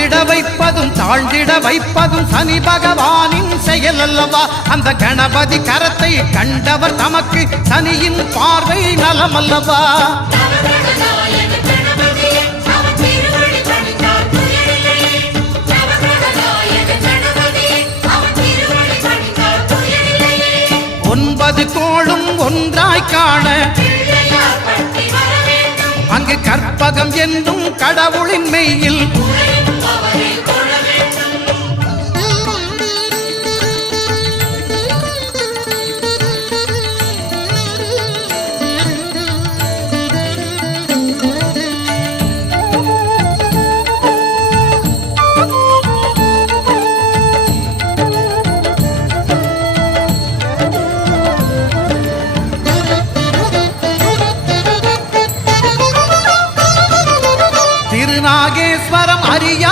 வாழ்ந்திட வைப்பதும் தாழ்ந்திட வைப்பதும் சனி பகவானின் செயல் அல்லவா? அந்த கணபதி கரத்தை கண்டவர் தமக்கு சனியின் பார்வை நலமல்லவா? ஒன்பது கோளும் ஒன்றாய் காண அங்கு கற்பகம் என்னும் கடவுளின் மெய்யில்